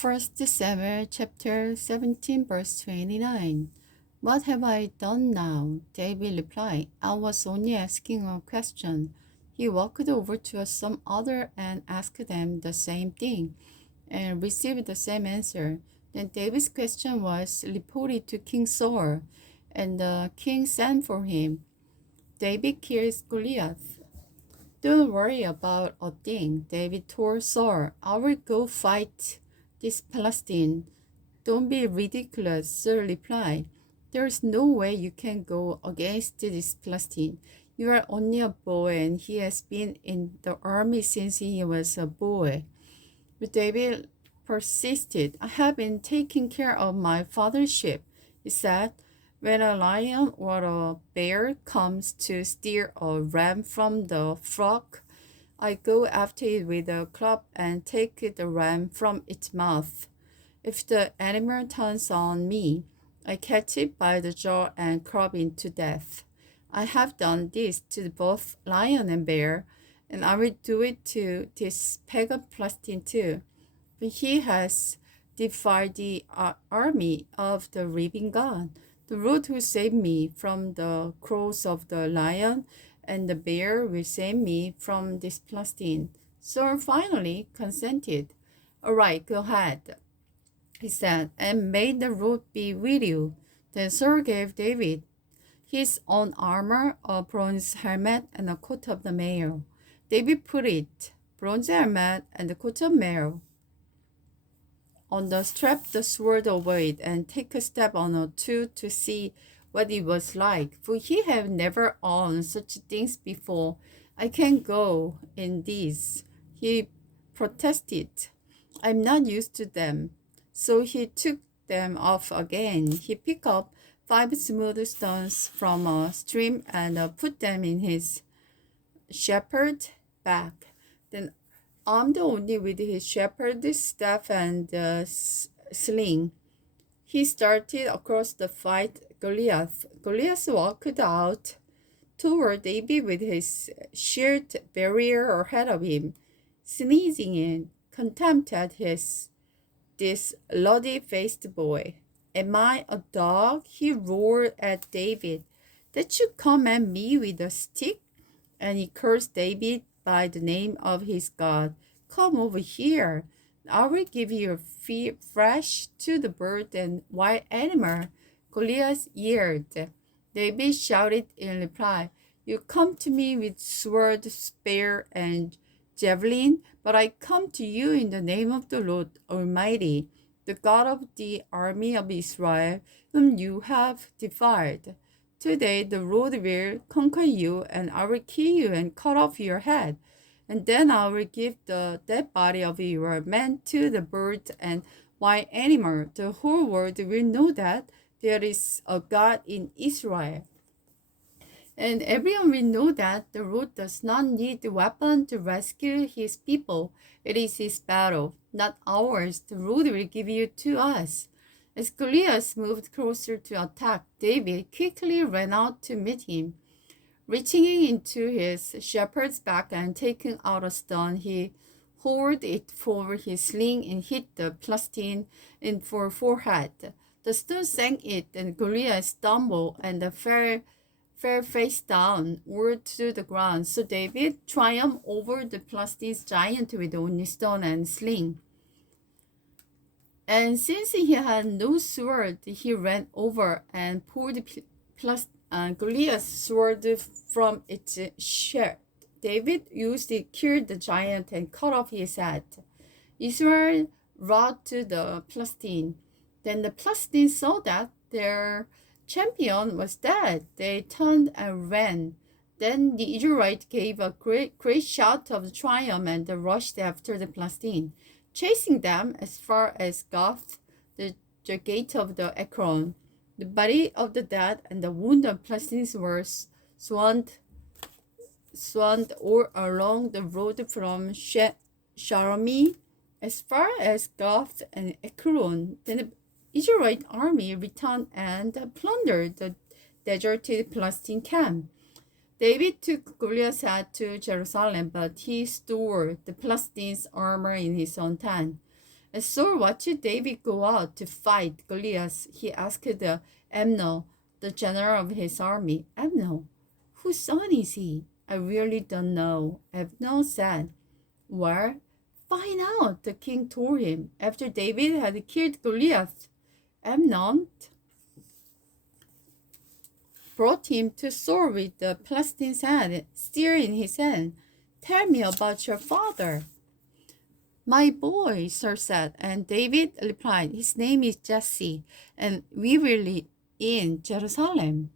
1 Samuel chapter 17 verse 29. What have I done now? David replied, I was only asking a question. He walked over to some other and asked them the same thing and received the same answer. Then David's question was reported to King Saul, and the king sent for him. David kills Goliath. Don't worry about a thing, David told Saul. I will go fight this Philistine. Don't be ridiculous, Saul replied. There is no way you can go against this Philistine. You are only a boy, and he has been in the army since he was a boy. But David persisted. I have been taking care of my father's sheep, he said. When a lion or a bear comes to steal a ram from the flock, I go after it with a club and take the ram from its mouth. If the animal turns on me, I catch it by the jaw and club it to death. I have done this to both lion and bear, and I will do it to this pagan Philistine too. But he has defied the army of the living God, the Lord who saved me from the claws of the lion, and the bear will save me from this Philistine. Saul finally consented. All right, go ahead, he said, and may the Lord be with you. Then Saul gave David his own armor, a bronze helmet, and a coat of the mail. David put it, bronze helmet and the coat of mail, on the strap the sword over it, and take a step on or two to see what it was like, for he had never owned such things before. I can't go in these, he protested. I'm not used to them. So he took them off again. He picked up 5 smooth stones from a stream and put them in his shepherd bag. Then, armed only with his shepherd's staff and sling, he started across the fight Goliath. Goliath walked out toward David with his shield barrier ahead of him, sneezing in contempt at this ruddy-faced boy. Am I a dog? He roared at David. That you come at me with a stick? And he cursed David by the name of his God. Come over here. I will give you flesh to the bird and wild animal. Goliath yelled. David shouted in reply, You come to me with sword, spear, and javelin, but I come to you in the name of the Lord Almighty, the God of the army of Israel, whom you have defied. Today the Lord will conquer you, and I will kill you and cut off your head. And then I will give the dead body of your man to the bird and wild animal. The whole world will know that there is a God in Israel. And everyone will know that the Lord does not need the weapon to rescue his people. It is his battle, not ours. The Lord will give you to us. As Goliath moved closer to attack, David quickly ran out to meet him. Reaching into his shepherd's bag and taking out a stone, he hurled it for his sling and hit the Philistine in the forehead. The stone sank it, and Goliath stumbled and fell face downward to the ground. So David triumphed over the Philistine giant with only stone and sling. And since he had no sword, he ran over and pulled Goliath's sword from its sheath. David used it, killed the giant, and cut off his head. Israel routed to the Philistine. Then the Philistines saw that their champion was dead. They turned and ran. Then the Israelites gave a great shout of triumph and rushed after the Philistine, chasing them as far as Gath, the gate of the Ekron. The body of the dead and the wounded Philistines were swarmed all along the road from Sharami as far as Gath and Ekron. Then the Israelite army returned and plundered the deserted Philistine camp. David took Goliath's head to Jerusalem, but he stored the Philistines' armor in his own tent. As Saul watched David go out to fight Goliath, he asked Amnon, the general of his army, Amnon, whose son is he? I really don't know. Amnon said, well, find out, the king told him. After David had killed Goliath, Amnon brought him to Saul with the Philistine's head still in his hand. Tell me about your father. My boy, Saul said, and David replied, his name is Jesse, and we will live in Jerusalem.